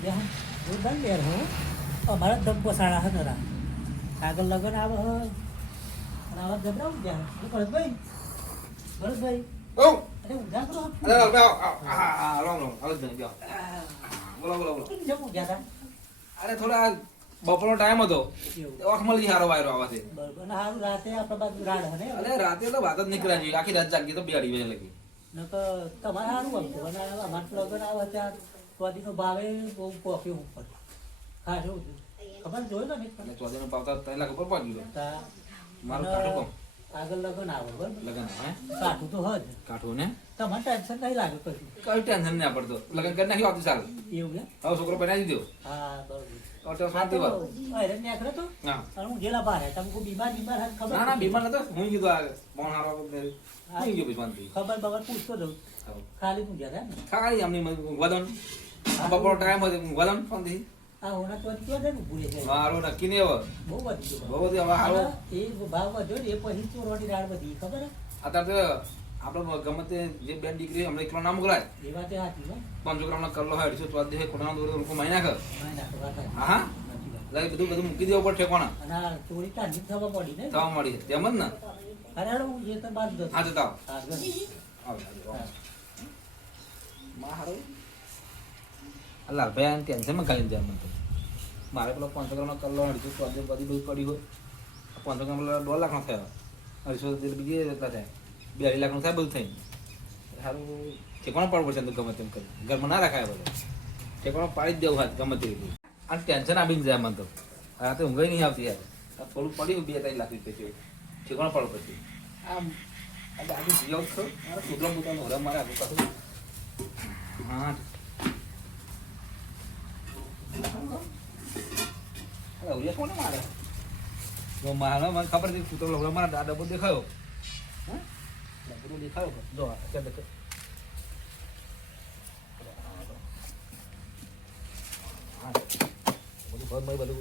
જોરદાર લેર હો અમારા ધબ્બો સાડા હતા આગળ લગન આવે હ અને આવા જબરાવું ગયા શું ભરતભાઈ ઓ અરે ઊંધા કરો અરે રામ હાલો જ જાઓ બોલો કેમ જવું ગયા હતા અરે થોડા બપોરનો ટાઈમ હતો એવું ઓખમલજી હારો વાયરો આવે છે બરોબર અને હારું રાતે આપણા બાજુ રાડ હને અરે રાતે તો વાત જ નીકળ્યા જોઈએ આખી રાત જાગી તો 2 અઢી વાગે લગી નકર તમારે સારું આવતું અને અમારે તો લગન આવે ત્યાં સ્વાદીનો ભાવે બહુ પોખ્યો ઉપર ખાસ એવું થયું ખબર જોયું ને અને ચોદીનો પાવતા 3 લાખ ઉપર પહોંચી ગયો તા મારું કાઠું કોમ આગળ લગન આવે બરોબર લગન હે કાઠું તો હજ કાઠું ને તમારે ટેન્શન નહીં લાગે કશું કઈ ટેન્શન ના પડતો લગન કરી નાખ્યું આવતું સારું એવું ને હવે છોકરો બનાવી દીધો હા બરોબર તો શાંતિ વાત અરે નીકળે તો હા અને હું જેલા બહાર તમને બીમાર હોય ખબર ના બીમાર નતો હું કીધું આ મોણ હારો હું ગયો પછી શાંતિ ખબર બબર પૂછતો જઉં ખાલી હું ગયા ને ખાલી આમની વધન બપોર ટાઈમ હતો વધન શાંતિ આ હોના તો ક્યાં જાય ને ભૂલે જાય હારો નક્કી નહીં હવે બહુ વધી ગયું બહુ બધી હવે હારો એ ભાવ વધ્યો ને એ પછી ચોરોની રાડ બધી ખબર અત્યારે તો આપણે ગમે તે જે બેન દીકરી હમણાં એકલો ના મોકલાય એ વાતે સાચી હો 500 ગ્રામનો કરલો હોય 200 તો દે કોના દોર લોકો મહિના કર માય નાખો વાત સાચી. હા હા લઈ બધું મૂકી દેવું પડે ઠેકોણા અને આ ચોરી તાંડી થવા પડી ને થવા મળી તેમ જ ને અરે હેડો હું જે તો બાજુ જતો હા જતા આગળ હારો અલ્લા ભાઈ ટેન્શનમાં ખાલી જાય મને તો મારે પેલો 500 ગ્રામનો કરલો 200 તો બધી બધું પડી હોય 500 ગ્રામ 2 લાખનો થયો 250 બીજી એટલા થાય 2 લાખનો થાય બધું થઈને સારું ઠેકોણા પાડવું પડશે તો ગમે તેમ કરી ઘરમાં ના રાખાય બધા ઠેકોણા પાડી જ દેવું હાથ ગમે તે રીતે અને ટેન્શન આપીને જાય મને તો રાતે ઊંઘ નહીં આવતી યાર થોડું પડ્યું 2-3 લાખ રૂપિયા જેવું ઠેકોણા પાડવું પછી આમ આજુ જીવ છો મારે સુધરો પોતાનો હોરા મારે આગળ પાછું હા અરે કોને મારે જો મારે મને ખબર હતી કૂતરો લવડા મારા દાદા પર દેખાયો હા ડબરો દેખાયો જો અત્યારે દેખો બધું ઘર બધું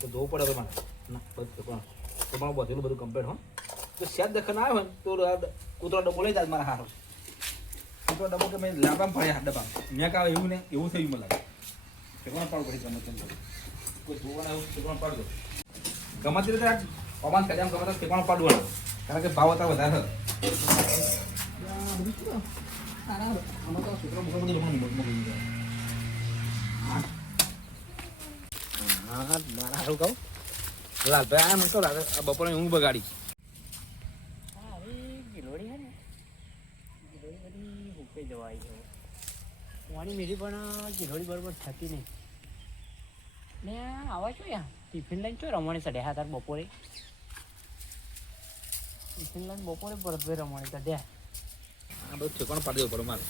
તો જોવું પડે હવે મારે ના બધું તમારું બધું બધું કમ્પ્લીટ હો તો સેટ દેખા ના આવે ને તો કૂતરો ડબ્બો લઈ જાય મારા હારો કૂતરો ડબ્બો કે મેં લાંબામાં પડ્યા ડબ્બા મેં કાવ એવું ને એવું થયું મને લાગે ઠેકવાના પાડું પડી ગમે તેમ કોઈ જોવાના એવું ઠેકવાના પાડજો ગમે તે રીતે પવન કદામ ગમે તો ઠેકવાના પાડવાનું કારણ કે ભાવ હતા વધારે આમાં તો છોકરો બધું મોકલી જાય હા મારા હારું કહું લાલભાઈ આ મને તો લાગે બપોરે ઊંઘ બગાડી હા હવે ગિલોડી હે ને ગિલોડી બધી ભૂખે જવાય છે વાણી મેરી પણ ગિલોડી બરોબર થતી નહીં ને આવા છો યાર ટિફિન લઈને ચો રમણી ચડ્યા હતા બપોરે ટિફિન લઈને બપોરે ભરતભાઈ રમણી ચડ્યા આ બધું ઠેકાણું પાડી દેવું પડે મારે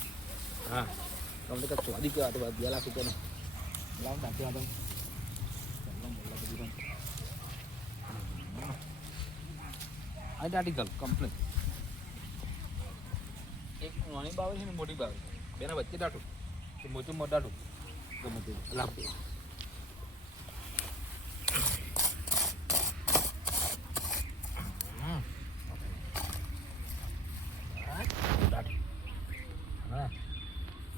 હા તમને કાંઈ ચોરી કહેવા તો 2 લાખ રૂપિયાનો લાવ નાખી વાંધો આર્ટિકલ કમ્પ્લીટ એક નાની બાવે છે ને મોટી બાવે બેના વચ્ચે ડાટું કે મોટું મોટાટું ગમે તે લાભ હા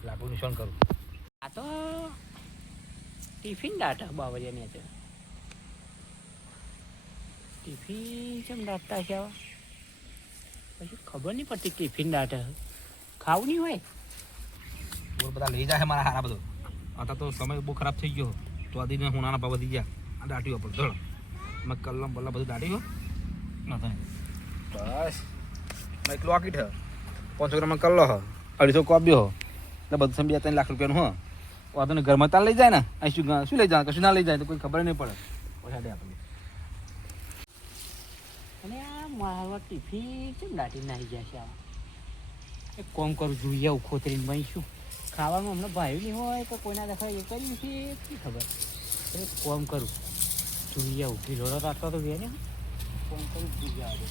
લાભો નિશાન કરું આ તો ટિફિન ડાટા બાવરિયાની છે ટિફિન કેમ ડાટતા છે પછી ખબર નહીં પડતી ટિફિન ડાટા ખાવું નહીં હોય બોર બધા લઈ જાય મારા હારા બધો અત્યારે તો સમય બહુ ખરાબ થઈ ગયો તો આદિને હુણાના ભાવ વધી ગયા આ દાટ્યું પર ધડ મેં કલમ બલ્લા બધું દાટ્યું ના થાય બસ મેં એક લોકેટ હ 500 ગ્રામ કલ્લો હ 250 કોબ્યો હ એટલે બધું સમ 2-3 લાખ રૂપિયાનું હ વાંધો ને ઘરમાં તાર લઈ જાય ને અહીં શું લઈ જાય કશું ના લઈ જાય તો કોઈ ખબર નહીં પડે પૈસા દે આપણે અને આ મારવા ટિફિન કેમ દાટી નાખી ગયા છે આમાં એક કોમ કરું જોઈએ આવું ખોતરીને ભાઈ શું ખાવાનું હમણાં ભાવ્યું નહીં હોય તો કોઈના દેખાય એ કર્યું છે શી ખબર એક કોમ કરું જોઈએ આવું ભીલોડો કાઢતો તો બે ને કોમ કરું જોઈએ આવે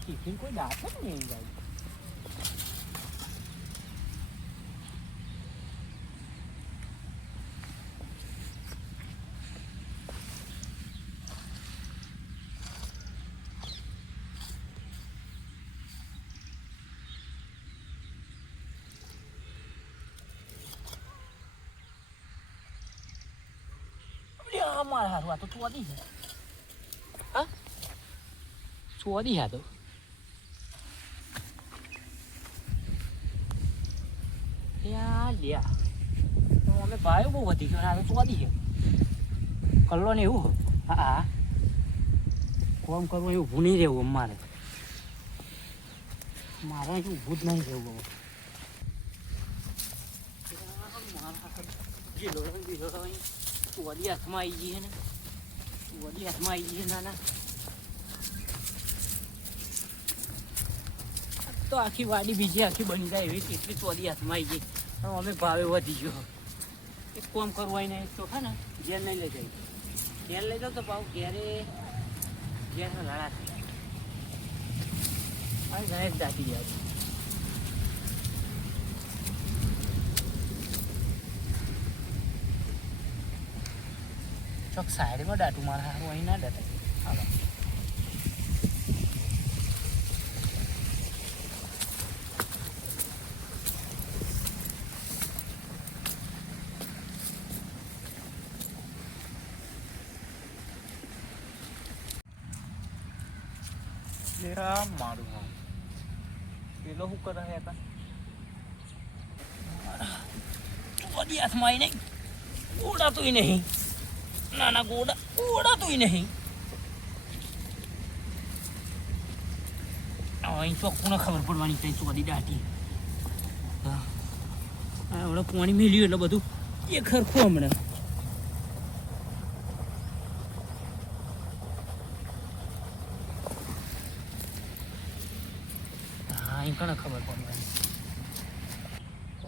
ટિફિન કોઈ દાંત જ નહીં જાય મારા હારું આ તો ચોદી છે હા ચોદી હા તો લ્યા અમે ભાઈ બહુ વધી ગયો આ તો ચોદી છે કલ્લો ને એવું હા કોમ કરવું એવું ઊભું નહીં રહેવું અમારે મારે ઊભું જ નહીં રહેવું વડી હાથમાં આવી ગઈ છે ને વડી હાથમાં આવી ગઈ છે નાના તો આખી વાડી બીજી આખી બની જાય એવી કેટલી ચોરી હાથમાં આવી ગઈ પણ અમે ભાવે વધી ગયો એક કોમ કરવું હોય ને તો હા ને ઘેર નહીં લઈ જાય ઘેર લઈ જાવ તો ભાવ ઘેરે ઘેર લડા થાય ઘરે જ દાટી જાય ચોક સાઈડમાં દાટું મારે સારું અહીં ના દાટાય હા મારું હા પેલો શું કરે હતા બધી હાથમાં આવી નહીં ગોડાતું નહીં નાના ગોડાતું નહીં અહીં ચોખ્ખું ખબર પડવાની કઈ ચોરી દાટી હમણાં પાણી મેલ્યું એટલે બધું એ ખરખું હમણાં કણે ખબર પડવાની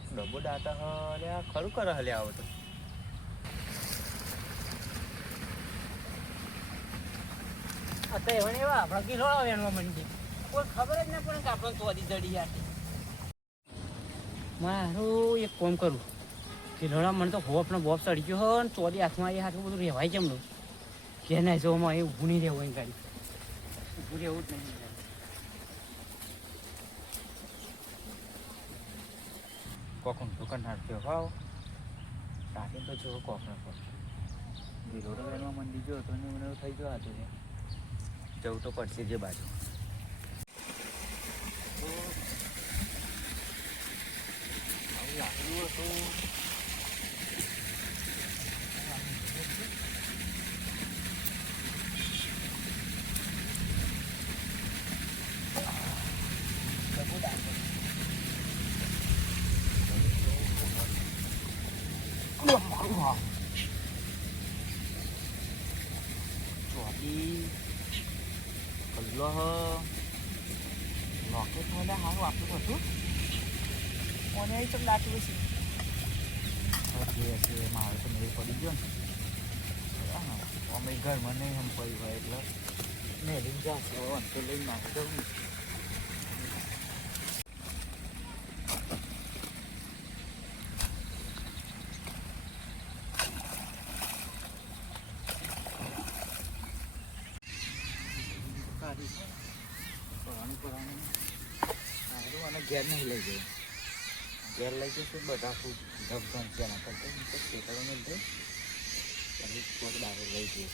ડબ્બો દાતા હલ્યા ખરું કરે હલ્યા આવો તો અત્યારે એવા એવા આપણા કિલોડા વેણવા મંડી કોઈ ખબર જ ના પડે કે આપણે ચોરી જડી આટી મારું એક કામ કરું કિલોડા મને તો હોપનો બોપ ચડી ગયો હોય ને ચોરી હાથમાં એ હાથમાં બધું રહેવાય જમનું કે ના જોવામાં એ ઊભું નહીં રહેવું ગાડી ઊભું રહેવું જ નહીં કોકનું દુકાન નાખ્યો ભાવ સ્ટાર્ટિંગ તો જોવો કોકને પર વિરોડો વેનમાં મંડી ગયો તો મને એવું થઈ ગયો હતું જવું તો પડશે જે બાજુ આવું લાગતું હતું ચોરી કલ્લો લોકેટ મને સારું આપવું હતું મને અહીં ચમ દાટવું છે મારે તો મેળ પડી ગયો ને અમે ઘરમાં નહીં એમ પડી હોય એટલે મેળવી જશે અંતે લઈને નાખી દઉં ઘેર નહીં લઈ જાય ઘેર લઈ જશે બધા ખૂબ ધબધમ છે એના કરતા ખેતરો મિલ જાય થોડું દારૂ લઈ જઈએ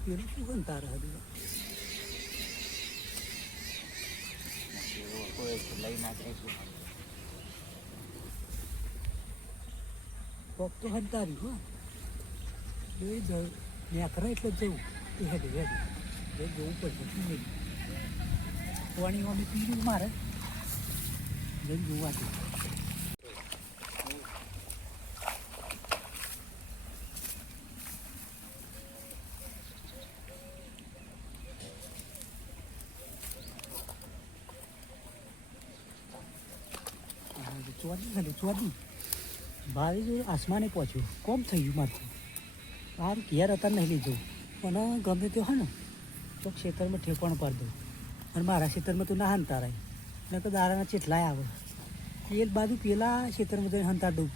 પેલું શું બનતા રહે કોઈ લઈ નાખે શું પગ તો હંતારી હો એ નેકરા એટલે જવું એ હેડે હેડે એ જવું પડશે નહીં પાણી અમે પીવું મારે લઈને જોવાથી ચોરી ભાવે જો આસમાને પહોંચ્યું કોમ થઈ ગયું મારથી બહાર ઘેર હતા નહીં લીધું પણ ગમે તે હોય ને તો ખેતરમાં ઠેકાણ પાડી દઉં અને મારા ખેતરમાં તો ના હંતા રહે ને તો દારાના ચેટલાય આવે એ બાજુ પેલા ખેતરમાં જઈને હંતા દઉં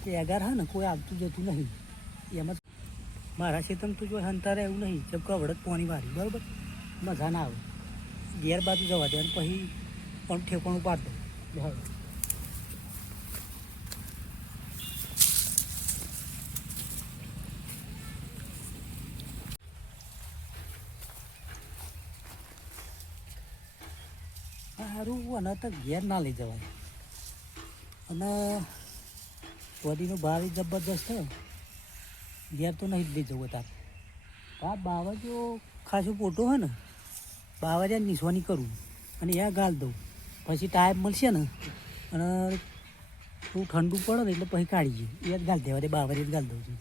કે એગાર હા ને કોઈ આવતું જતું નહીં એમ જ મારા ખેતરમાં તો જો હંતા રહે એવું નહીં જેમ કવડત પાણી વાળી બરાબર મજા ના આવે ઘેર બાજુ જવા દે અને પછી પણ ઠેકાણું પાડ દો. સારું અને તો ઘેર ના લઈ જવાય અને બોડીનો ભાવ જબરદસ્ત થયો. ઘેર તો નહીં જ લઈ જવું તાર. આ બાવજો ખાસું પોટો હોય ને બાવરિયા નિશાની કરું અને એ ગાળ દઉં પછી ટાઈમ મળશે ને અને થોડું ઠંડુ પડે ને એટલે પછી કાઢી જઈએ એ જ ગાળ દેવા દે બાવરિયા જ ગાળ દઉં છું.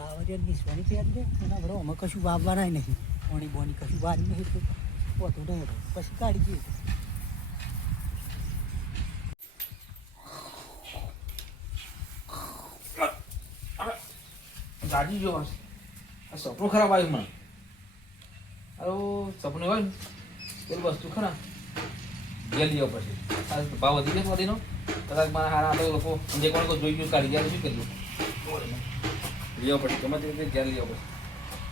બાવરિયા નિશાની તૈયાર છે એના બરાબર અમે કશું વાવવાના નહીં પાણી બોણી કશું વારી નહીં તો પોતું નહીં પછી કાઢી જઈએ. ગાડી જો આ સપનું ખરાબ આવ્યું મને. અરે સપનું હોય ને પેલું વસ્તુ ખરા ઘેર લેવો પછી ભાવ વધી જાય વધીનો કદાચ મારા હારા તો લોકો જે કોણ જોઈ જોઈ કાઢી ગયા શું કર્યું લેવો પડે ગમે તે રીતે ઘેર લેવો પડે.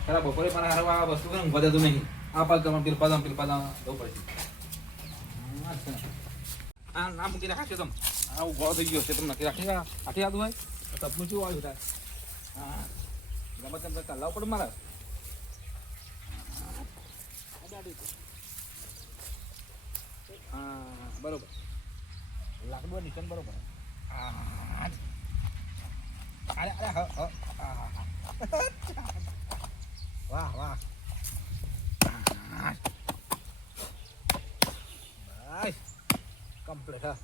ખરા બપોરે મારા હારા આ વસ્તુ કરે વધે તો નહીં આ પાક કરવા પીલપાદા જવું પડે. આ નામ મૂકી રાખશો તમે આવું ગોળ થઈ ગયો છે તમે નક્કી રાખી આઠી યાદ હોય સપનું શું આવ્યું થાય. હા ગમે તેમ લાવવું પડે મારે. હા બરોબર લાકડું નિશાન બરોબર. અરે અરે વાહ વાહ કમ્પ્લીટ હા.